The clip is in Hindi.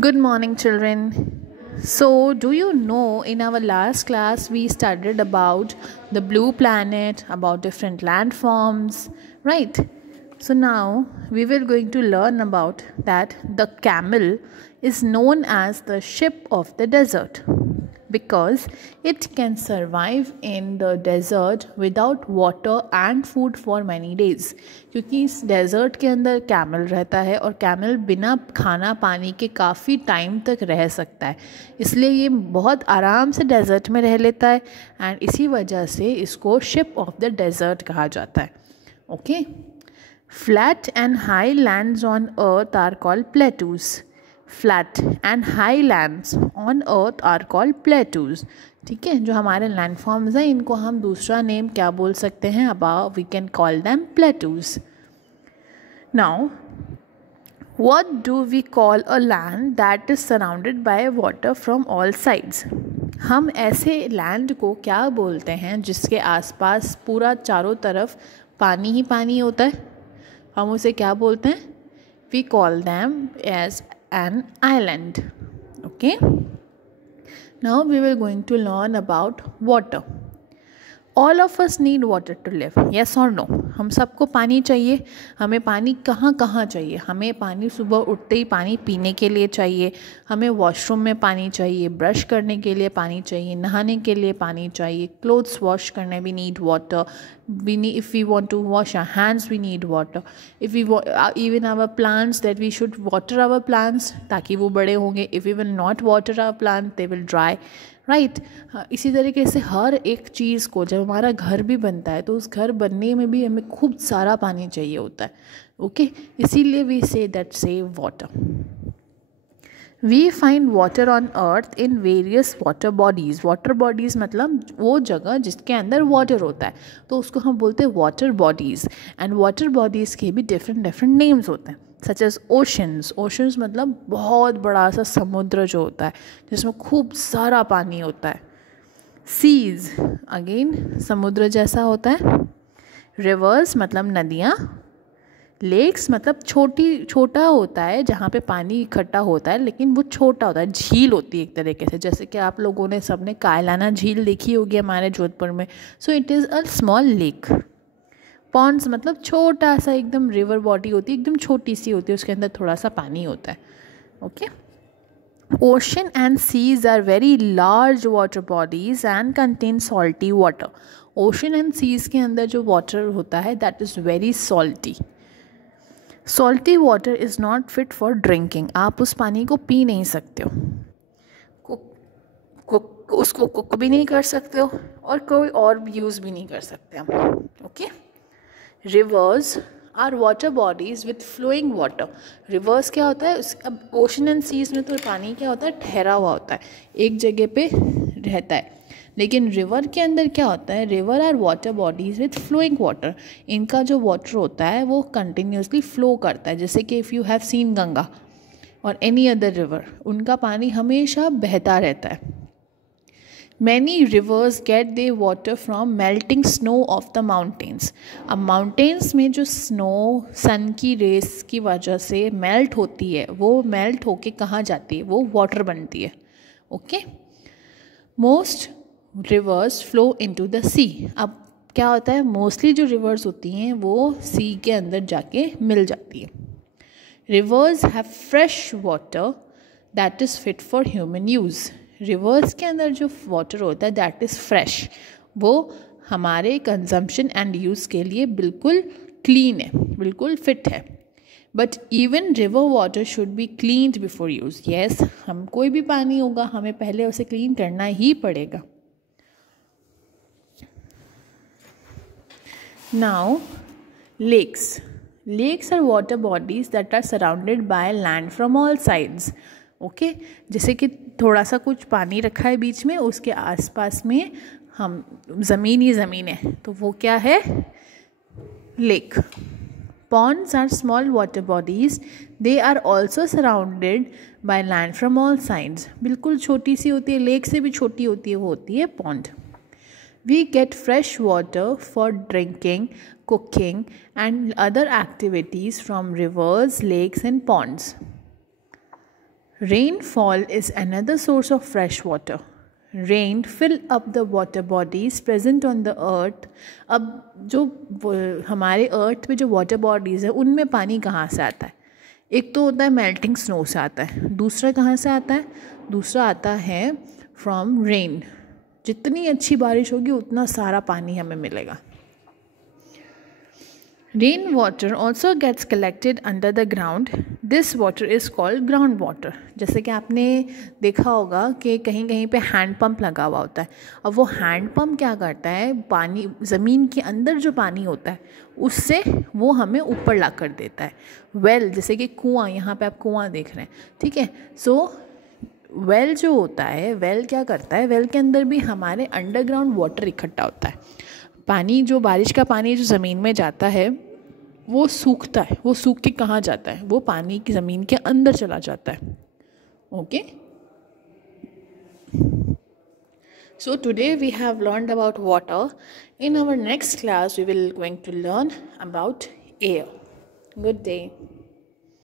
Good morning, children. So, do you know in our last class we studied about the blue planet, about different landforms, right? So, now we were going to learn about that the camel is known as the ship of the desert because it can survive in the desert without water and food for many days. क्योंकि इस डेज़र्ट के अंदर कैमल रहता है और कैमल बिना खाना पानी के काफ़ी टाइम तक रह सकता है, इसलिए ये बहुत आराम से डेज़र्ट में रह लेता है एंड इसी वजह से इसको शिप ऑफ द डेज़र्ट कहा जाता है. Okay. Flat and highlands on earth are called plateaus. Flat and highlands on earth are called plateaus. ठीक है, जो हमारे लैंडफॉर्म्स हैं इनको हम दूसरा नेम क्या बोल सकते हैं? About we can call them plateaus. Now what do we call a land that is surrounded by water from all sides? हम ऐसे लैंड को क्या बोलते हैं जिसके आसपास पूरा चारों तरफ पानी ही पानी होता है? हम उसे क्या बोलते हैं? We call them as an island. Okay, now we will going to learn about water. All of us need water to live. Yes or no? हम सबको पानी चाहिए. हमें पानी कहाँ कहाँ चाहिए? हमें पानी सुबह उठते ही पानी पीने के लिए चाहिए, हमें वॉशरूम में पानी चाहिए, ब्रश करने के लिए पानी चाहिए, नहाने के लिए पानी चाहिए, क्लोथ्स वॉश करने भी need water. We need, if we want to wash our hands, we need water. If we even our plants, that we should water our plants ताकि वो बड़े होंगे. If we will not water our plants, they will dry. Right. इसी तरीके से हर एक चीज़ को, जब हमारा घर भी बनता है तो उस घर बनने में भी हमें खूब सारा पानी चाहिए होता है. ओके, इसीलिए we say that save water. We find water on earth in various water bodies. Water bodies मतलब वो जगह जिसके अंदर वाटर होता है, तो उसको हम बोलते हैं water bodies. And water bodies के भी डिफरेंट डिफरेंट नेम्स होते हैं, सच एज ओशंस. ओशंस मतलब बहुत बड़ा सा समुद्र जो होता है जिसमें खूब सारा पानी होता है. सीज अगेन समुद्र जैसा होता है. रिवर्स मतलब नदियाँ. लेक्स मतलब छोटा होता है जहाँ पे पानी इकट्ठा होता है लेकिन वो छोटा होता है, झील होती है एक तरीके से. जैसे कि आप लोगों ने सबने कायलाना झील देखी होगी हमारे जोधपुर में. So it is a small lake. Ponds मतलब छोटा सा एकदम रिवर बॉडी होती है, एकदम छोटी सी होती है, उसके अंदर थोड़ा सा पानी होता है. Okay. Ocean and seas are very large water bodies and contain salty water. Ocean and seas के अंदर जो वाटर होता है that is very salty. Salty water is not fit for drinking. आप उस पानी को पी नहीं सकते हो, उसको कुक भी नहीं कर सकते हो और कोई और यूज़ भी नहीं कर सकते हम. Okay. Rivers are water bodies with flowing water. Rivers क्या होता है? अब ओशन एंड सीज में तो पानी क्या होता है? ठहरा हुआ होता है, एक जगह पे रहता है. लेकिन रिवर के अंदर क्या होता है? River are water bodies with flowing water. इनका जो वाटर होता है वो कंटिन्यूसली फ्लो करता है. जैसे कि if you have seen Ganga और एनी अदर रिवर, उनका पानी हमेशा बहता रहता है. Many rivers get their water from melting snow of the mountains. अब माउंटेन्स में जो स्नो सन की रेस की वजह से मेल्ट होती है, वो मेल्ट होके कहाँ जाती है? वो वाटर बनती है. Okay. Most rivers flow into the sea. अब क्या होता है? मोस्टली जो रिवर्स होती हैं वो सी के अंदर जाके मिल जाती है. Reverse have fresh water that is fit for human use. Reverse के अंदर जो वाटर होता है दैट इज़ फ्रेश, वो हमारे कंजम्पशन एंड यूज़ के लिए बिल्कुल क्लीन है, बिल्कुल फिट है. But even river water should be cleaned before use. Yes, हम कोई भी पानी होगा हमें पहले उसे क्लीन करना ही पड़ेगा. Now lakes. Lakes are water bodies that are surrounded by land from all sides. Okay. जैसे कि थोड़ा सा कुछ पानी रखा है बीच में, उसके आसपास में हम ज़मीन ही ज़मीन है, तो वो क्या है? Lake. Ponds are small water bodies. They are also surrounded by land from all sides. बिल्कुल छोटी सी होती है, लेक से भी छोटी होती है, वो होती है pond. We get fresh water for drinking, cooking and other activities from rivers, lakes and ponds. Rainfall is another source of fresh water. Rain fill up the water bodies present on the earth. अब जो हमारे अर्थ पे जो वाटर बॉडीज़ है उनमें पानी कहाँ से आता है? एक तो होता है मेल्टिंग स्नो से आता है, दूसरा कहाँ से आता है? दूसरा आता है फ्रॉम रेन. जितनी अच्छी बारिश होगी उतना सारा पानी हमें मिलेगा. Rain water also gets collected under the ground. This water is called ground water. जैसे कि आपने देखा होगा कि कहीं कहीं पे हैंड पंप लगा हुआ होता है. अब वो हैंड पंप क्या करता है, पानी ज़मीन के अंदर जो पानी होता है उससे वो हमें ऊपर ला कर देता है. वेल जैसे कि कुआं, यहाँ पे आप कुआं देख रहे हैं, ठीक है. सो वेल जो होता है, वेल क्या करता है, वेल के अंदर भी हमारे अंडरग्राउंड वाटर इकट्ठा होता है. पानी जो बारिश का पानी जो ज़मीन में जाता है वो सूखता है. वो सूख के कहाँ जाता है? वो पानी की ज़मीन के अंदर चला जाता है. Okay, so today we have learned about water. In our next class we will going to learn about air. Good day.